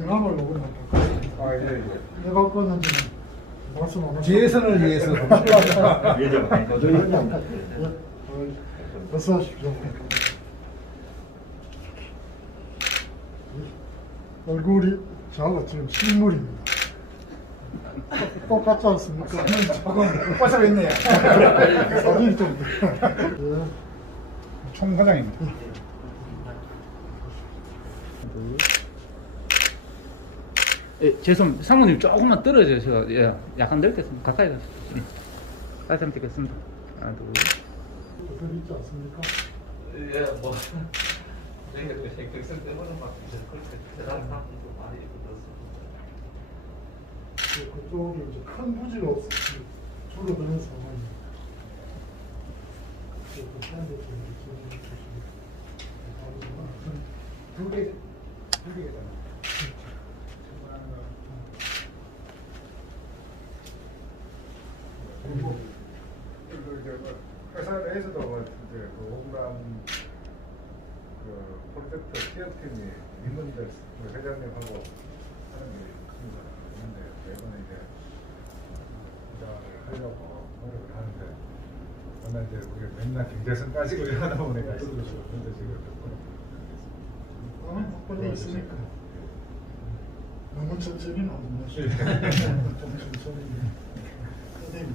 영암을 오고 나니까 아, 예, 예. 내가 껐는지는 말씀 안 하시고 재선을 위해서. 예전 많이 더 예, 어, 어서 오십시오. 얼굴이 저하고 지금 실물입니다. 똑같지 않습니까? 조금 빠져 있네요. 사진이 좀 예. 총과장입니다. 예, 죄송 사모님 조금만 떨어져서 예, 약간 넓게 좀 가까이 가서 예. 다시 한번 찍겠습니다 하나 둘들 있지 않습니까? 예, 뭐, 그 백성 때문에 막 이제 그렇게 대단한 사람도 많이 있었습니다. 그- 그쪽이 이제 큰 부지가 없 줄어드는 상황입니다. 그좀 이렇게 주시면 두 개, 두 개잖아. 그리고 그 이제 뭐 회사에서도 뭐 이제 그 홈런 그 프로젝트 티어팀이 임원들 그 회장님하고 하는 게. 있는데 매번에 이제 부자를 하려고 노력을 하는데 워낙 이제 우리 맨날 경제성 따지고 이러다 보니까 근데 지금 마음이 바빠져 있으니까? 너무 천천히는 안 마시고 예. 좀 천천히 선생님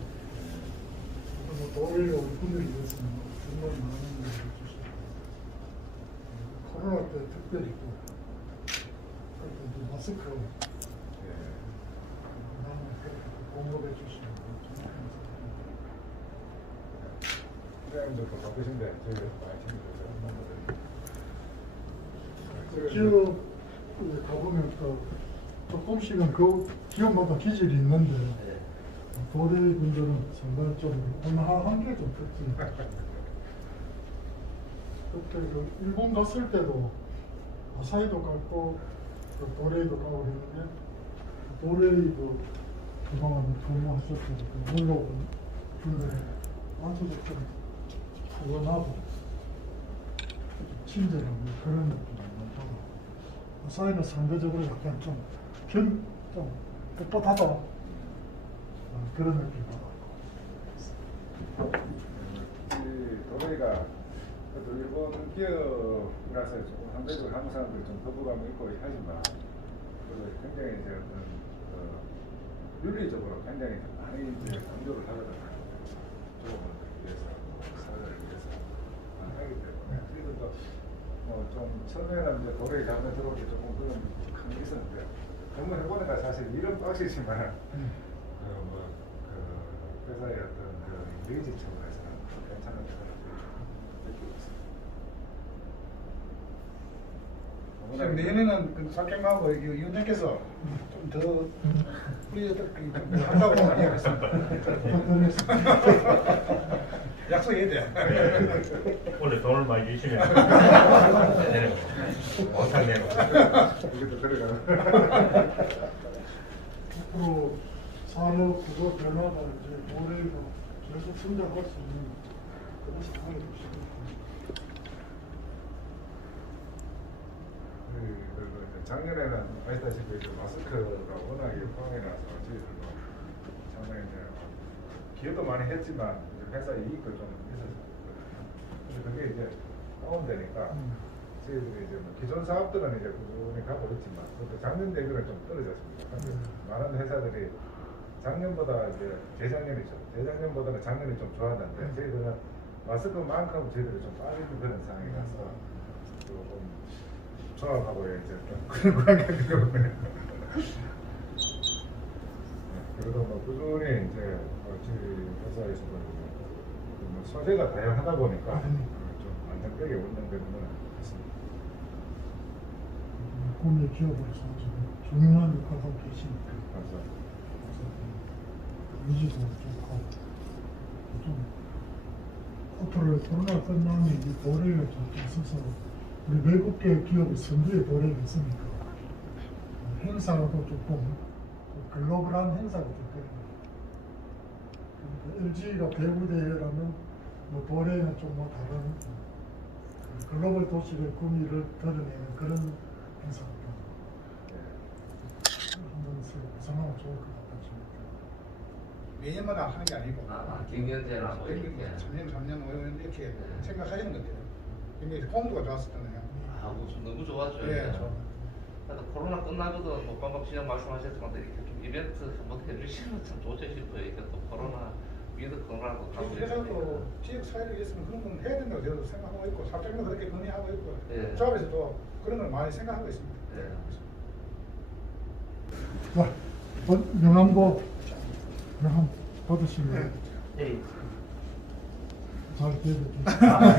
뭐 분들이 있으면 정말 많은 걸 해주시고 코로나 때 특별히 또 그때 마스크 예. 많이 그렇게 공급해 주시고 정말 감사합니다. 회장님도 또 바쁘신데 저희 많이 챙겨주세요. 기업에 가보면 또 조금씩은 그 기업마다 기질이 있는데 도대 분들은 좀 온화한 게좀 특징이에요. 그때 그 일본 갔을 때도 아사히도 갔고 그 도레이도 가고 그랬는데 도레이도 그동안 근무하셨던 그 물로온 분들이 아주 좀 후원하고 친절하고 그런 느낌이 많다고. 아사히는 상대적으로 약간 좀 견, 좀 뻣뻣하다 어, 그런 느낌 받았고 이 도로이가 그래도 일본 기업이라서 조금 상대적으로 한국 사람들이 좀 거부감이 있고 하지만 그래도 굉장히 이제 어떤 그 윤리적으로 굉장히 많이 이제 강조를 하거든요. 조금을 위해서, 사회를 위해서 하기 때문에. 저희들도 뭐좀 처음에는 이제 도로에 가면 들어오기 조금 그런 감이 있었는데 너무 해보니까 사실 일은 빡시지만 뭐 그 회사의 어떤 그 이미지 차원에서는 괜찮은 거라고 느끼고 있습니다. 지금 내년에는 그 사경하고 위원장께서 좀더 우리 애들 그 한다고 이야기했습니다. 약속해야 돼. 원래 돈을 많이 주시면 내고 이것도. 앞으로 산업 구조 변화가 이제 올해가 계속 성장할 수 있는 그런 상황이 있습니다. 그리고 이제 작년에는 아시다시피 이제 마스크가 워낙에 유행이라서 저희들도 상당히 이제 기여도 많이 했지만 회사 이익도 좀 있었거든요. 근데 그게 이제 다운되니까 음. 저희들이 이제 뭐 기존 사업들은 이제 꾸준히 가고 있지만 작년 대비는 좀 떨어졌습니다. 음. 많은 회사들이 작년보다 이제 재작년이죠. 재작년보다는 작년이 좀 좋았는데 음. 저희들은 마스크만큼 저희들이 좀 빠지는 그런 상황이 라서 조금 조합하고 이제 좀 그런 관계가 때문에 그래도 뭐 꾸준히 이제 뭐 저희 회사에서도 이제 뭐 소재가 다양하다 보니까 음. 좀 안정되게 운영되는 건 같습니다. 기업으로서 좀 중요한 역할을 하고 계시니까 감사합니다. 좀 하고 좀 앞으로 코로나 끝나면 이 도래가 좀 있어서 우리 외국계 기업의 선두에 도래가 있으니까 행사도 조금 좀 글로벌한 행사가 거예요. 그러니까 LG가 배구대회라면 뭐 도래는 좀뭐 다른 그 글로벌 도시의 구미를 드러내는 그런 예. 것을 구성하면 좋을 것 같습니다. 매년마다 하는 게 아니고 아, 경연대나 뭐 이렇게. 3년 3년 5년 이렇게 네. 생각하시는 건데요. 굉장히 홍도가 좋았었잖아요. 아, 무슨 너무 좋았죠. 예, 좋아. 그래서 코로나 끝나거든 뭐 방금 시장 말씀하셨지만 이렇게 좀 이벤트 한번 해주시면 참 좋지 싶어요. 이게 또 코로나 위드 코로나도 가고 회사도 지역 사회를 위해서는 그런 건 해야 된다고 저도 생각하고 있고 사장님도 그렇게 건의하고 있고 예. 조합에서도 그런 걸 많이 생각하고 있습니다. 예. 자, 번- 명함도 명함 받으시면 예. 잘 되겠죠.